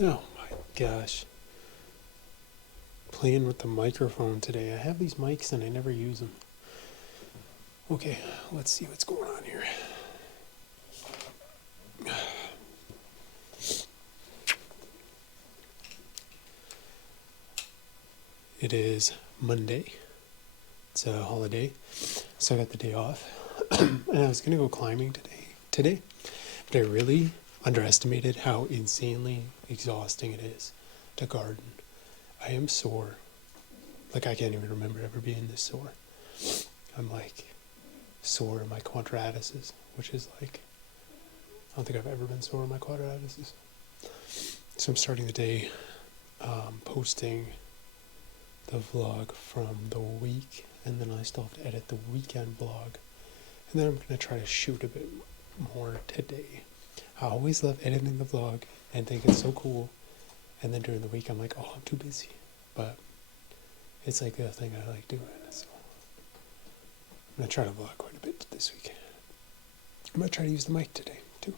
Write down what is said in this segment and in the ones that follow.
Oh my gosh. Playing with the microphone today. I have these mics and I never use them. Okay, let's see what's going on here. It is Monday. It's a holiday, so I got the day off. And I was going to go climbing today, but I really underestimated how insanely exhausting it is to garden. I am sore. Like, I can't even remember ever being this sore. I'm like sore in my quadratuses, which is like, I don't think I've ever been sore in my quadratuses. So I'm starting the day posting the vlog from the week, and then I still have to edit the weekend vlog, and then I'm going to try to shoot a bit more today. I always love editing the vlog and think it's so cool, and then during the week I'm like, oh, I'm too busy, but it's like the thing I like doing, so I'm going to try to vlog quite a bit this week. I'm going to try to use the mic today too.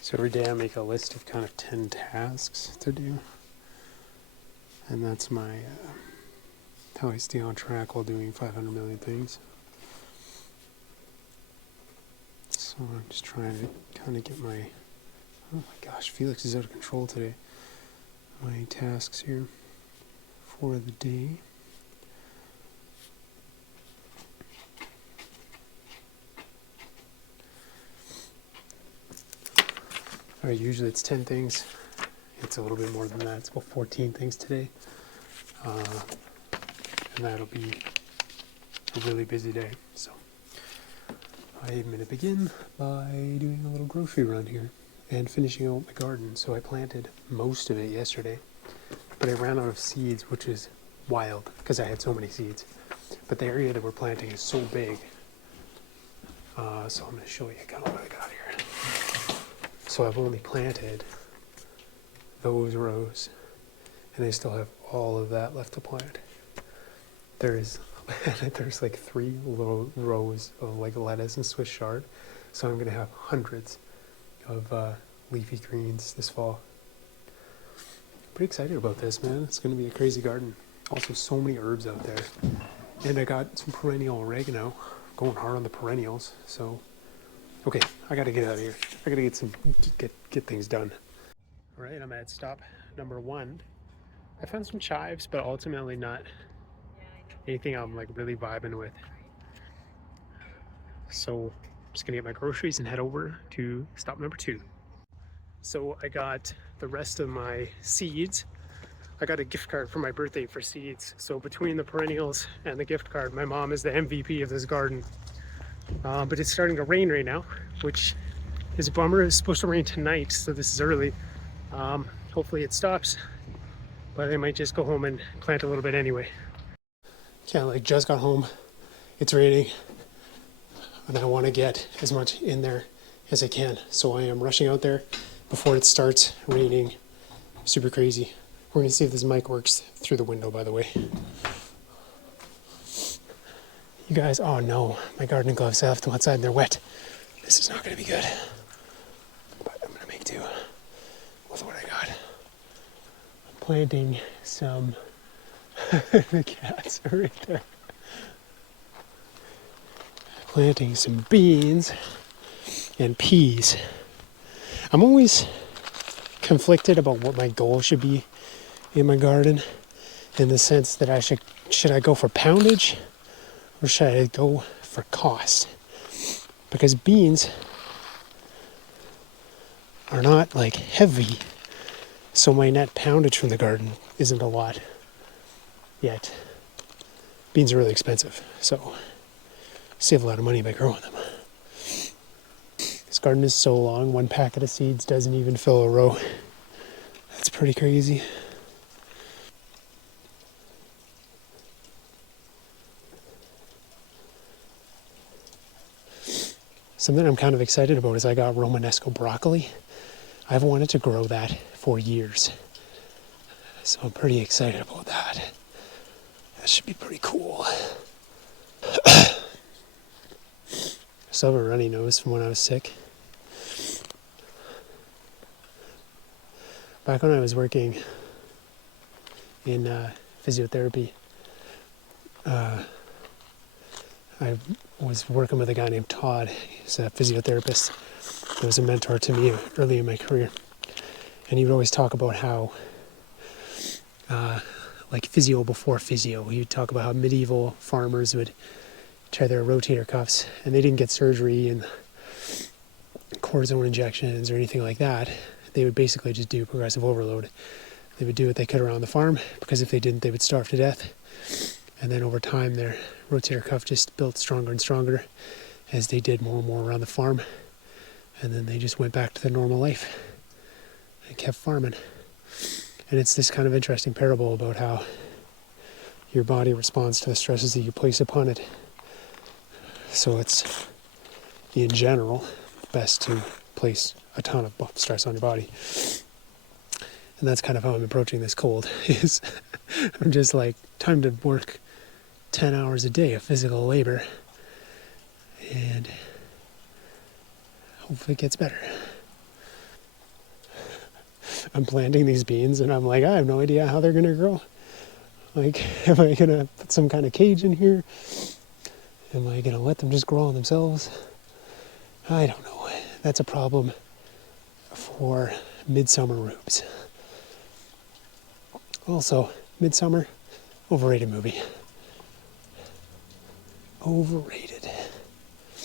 So every day I make a list of kind of 10 tasks to do, and that's my how I stay on track while doing 500 million things. So I'm just trying to kind of get my, oh my gosh, Felix is out of control today. My tasks here for the day. Alright, usually it's 10 things. It's a little bit more than that. It's about 14 things today. And that'll be a really busy day. So I'm going to begin by doing a little grocery run here and finishing out my garden. So I planted most of it yesterday, but I ran out of seeds, which is wild because I had so many seeds. But the area that we're planting is so big. So I'm going to show you kind of what I got here. So I've only planted those rows, and I still have all of that left to plant. There's like 3 little rows of like lettuce and Swiss chard, so I'm going to have hundreds of leafy greens this fall. Pretty excited about this, man. It's going to be a crazy garden. Also, so many herbs out there, and I got some perennial oregano. Going hard on the perennials, so okay, I gotta get out of here. I gotta get things done. All right, I'm at stop number 1. I found some chives, but ultimately not anything I'm like really vibing with. So I'm just gonna get my groceries and head over to stop number 2. So I got the rest of my seeds. I got a gift card for my birthday for seeds. So between the perennials and the gift card, my mom is the MVP of this garden. But it's starting to rain right now, which is a bummer. It's supposed to rain tonight, so this is early. Hopefully it stops, but I might just go home and plant a little bit anyway. Yeah, like just got home. It's raining, and I want to get as much in there as I can. So I am rushing out there before it starts raining super crazy. We're going to see if this mic works through the window, by the way. You guys, oh no, my gardening gloves, I left them outside and they're wet. This is not going to be good. But I'm going to make do with what I got. I'm planting some, the cats are right there. Planting some beans and peas. I'm always conflicted about what my goal should be in my garden, in the sense that should I go for poundage? Or should I go for cost? Because beans are not like heavy, so my net poundage from the garden isn't a lot yet. Beans are really expensive, so save a lot of money by growing them. This garden is so long, 1 packet of seeds doesn't even fill a row. That's pretty crazy. Something I'm kind of excited about is I got Romanesco broccoli. I've wanted to grow that for years. So I'm pretty excited about that. That should be pretty cool. Still have a runny nose from when I was sick. back when I was working in physiotherapy, I was working with a guy named Todd. He's a physiotherapist. He was a mentor to me early in my career. And he would always talk about how, like physio before physio, he would talk about how medieval farmers would try their rotator cuffs, and they didn't get surgery and cortisone injections or anything like that. They would basically just do progressive overload. They would do what they could around the farm, because if they didn't, they would starve to death. And then over time, their rotator cuff just built stronger and stronger as they did more and more around the farm. And then they just went back to their normal life and kept farming. And it's this kind of interesting parable about how your body responds to the stresses that you place upon it. So it's, in general, best to place a ton of stress on your body. And that's kind of how I'm approaching this cold, is I'm just like, time to work 10 hours a day of physical labor, and hopefully it gets better. I'm planting these beans, and I'm like, I have no idea how they're going to grow. Like, am I going to put some kind of cage in here? Am I going to let them just grow on themselves? I don't know. That's a problem for midsummer rubes. Also, Midsummer, overrated movie. Overrated.